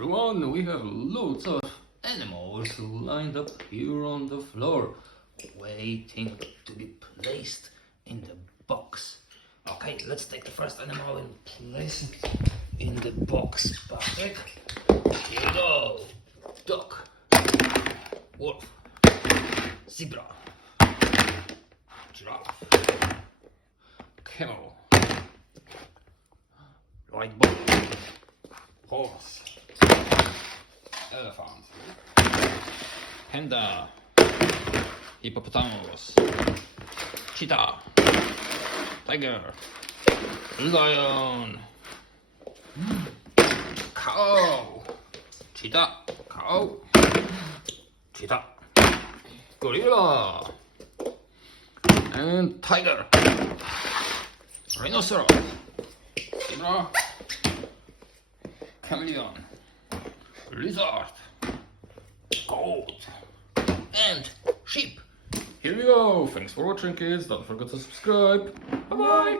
everyone, we have loads of animals lined up here on the floor, waiting to be placed in the box. Okay, let's take the first animal and place it in the box. Bartek, here we go. Duck, wolf, zebra, giraffe, camel, white bull, horse, elephant, panda, hippopotamus, cheetah, tiger, lion, cow, cheetah, cow, cheetah, gorilla, and tiger, rhinoceros, zebra, chameleon, lizard, goat, and sheep. Here we go. Thanks for watching, kids. Don't forget to subscribe. Bye bye.